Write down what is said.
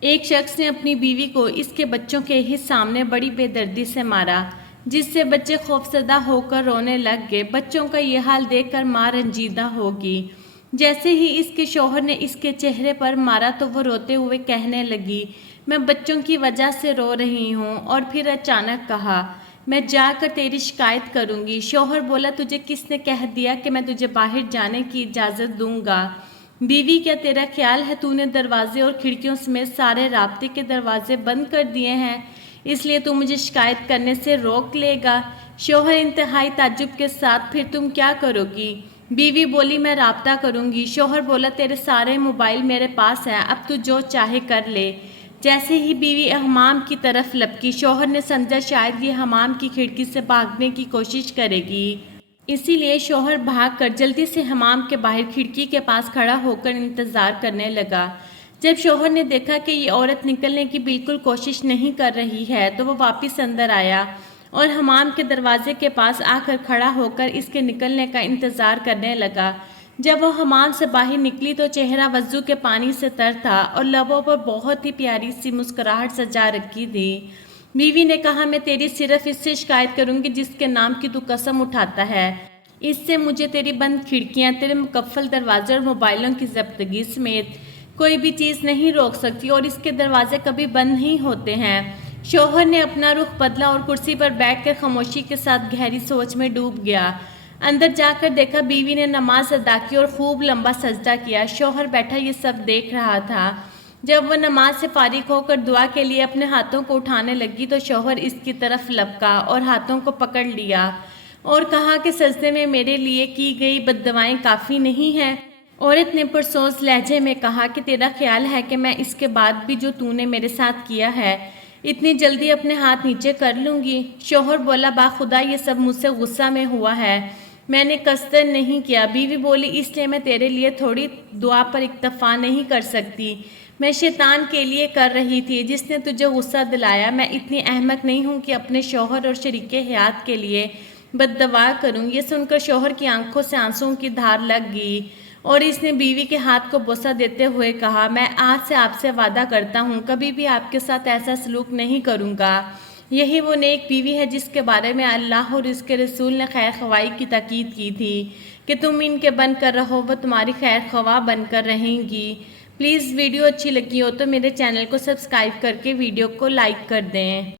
ایک شخص نے اپنی بیوی کو اس کے بچوں کے ہی سامنے بڑی بے دردی سے مارا، جس سے بچے خوفزدہ ہو کر رونے لگ گئے۔ بچوں کا یہ حال دیکھ کر ماں رنجیدہ ہوگی۔ جیسے ہی اس کے شوہر نے اس کے چہرے پر مارا تو وہ روتے ہوئے کہنے لگی، میں بچوں کی وجہ سے رو رہی ہوں۔ اور پھر اچانک کہا، میں جا کر تیری شکایت کروں گی۔ شوہر بولا، تجھے کس نے کہہ دیا کہ میں تجھے باہر جانے کی اجازت دوں گا؟ بیوی، کیا تیرا خیال ہے تو نے دروازے اور کھڑکیوں سمیت سارے رابطے کے دروازے بند کر دیے ہیں، اس لیے تو مجھے شکایت کرنے سے روک لے گا؟ شوہر انتہائی تعجب کے ساتھ، پھر تم کیا کرو گی؟ بیوی بولی، میں رابطہ کروں گی۔ شوہر بولا، تیرے سارے موبائل میرے پاس ہیں، اب تو جو چاہے کر لے۔ جیسے ہی بیوی حمام کی طرف لپکی، شوہر نے سمجھا شاید یہ حمام کی کھڑکی سے بھاگنے کی کوشش کرے گی۔ اسی لیے شوہر بھاگ کر جلدی سے حمام کے باہر کھڑکی کے پاس کھڑا ہو کر انتظار کرنے لگا۔ جب شوہر نے دیکھا کہ یہ عورت نکلنے کی بالکل کوشش نہیں کر رہی ہے تو وہ واپس اندر آیا اور حمام کے دروازے کے پاس آ کر کھڑا ہو کر اس کے نکلنے کا انتظار کرنے لگا۔ جب وہ حمام سے باہر نکلی تو چہرہ وضو کے پانی سے تر تھا اور لبوں پر بہت ہی پیاری سی مسکراہٹ سجا رکھی تھی۔ بیوی نے کہا، میں تیری صرف اس سے شکایت کروں گی جس کے نام کی تو قسم اٹھاتا ہے۔ اس سے مجھے تیری بند کھڑکیاں، تیرے مقفل دروازے اور موبائلوں کی ضبطگی سمیت کوئی بھی چیز نہیں روک سکتی، اور اس کے دروازے کبھی بند نہیں ہوتے ہیں۔ شوہر نے اپنا رخ بدلا اور کرسی پر بیٹھ کر خاموشی کے ساتھ گہری سوچ میں ڈوب گیا۔ اندر جا کر دیکھا بیوی نے نماز ادا کی اور خوب لمبا سجدہ کیا۔ شوہر بیٹھا یہ سب دیکھ رہا تھا۔ جب وہ نماز سے فارغ ہو کر دعا کے لیے اپنے ہاتھوں کو اٹھانے لگی تو شوہر اس کی طرف لپکا اور ہاتھوں کو پکڑ لیا اور کہا کہ سجدے میں میرے لیے کی گئی بددعائیں کافی نہیں ہیں؟ عورت نے پرسوز لہجے میں کہا کہ تیرا خیال ہے کہ میں اس کے بعد بھی جو تو نے میرے ساتھ کیا ہے اتنی جلدی اپنے ہاتھ نیچے کر لوں گی؟ شوہر بولا، باخدا یہ سب مجھ سے غصہ میں ہوا ہے، میں نے قصدن نہیں کیا۔ بیوی بولی، اس لیے میں تیرے لیے تھوڑی دعا پر اکتفا نہیں کر سکتی، میں شیطان کے لیے کر رہی تھی جس نے تجھے غصہ دلایا۔ میں اتنی احمق نہیں ہوں کہ اپنے شوہر اور شریک حیات کے لیے بددعا کروں۔ یہ سن کر شوہر کی آنکھوں سے آنسوؤں کی دھار لگ گئی اور اس نے بیوی کے ہاتھ کو بوسہ دیتے ہوئے کہا، میں آج سے آپ سے وعدہ کرتا ہوں کبھی بھی آپ کے ساتھ ایسا سلوک نہیں کروں گا۔ یہی وہ نیک بیوی ہے جس کے بارے میں اللہ اور اس کے رسول نے خیر خواہی کی تاکید کی تھی کہ تم ان کے بن کر رہو، وہ تمہاری خیر خواہ بن کر رہیں گی۔ پلیز ویڈیو اچھی لگی ہو تو میرے چینل کو سبسکرائب کر کے ویڈیو کو لائک کر دیں۔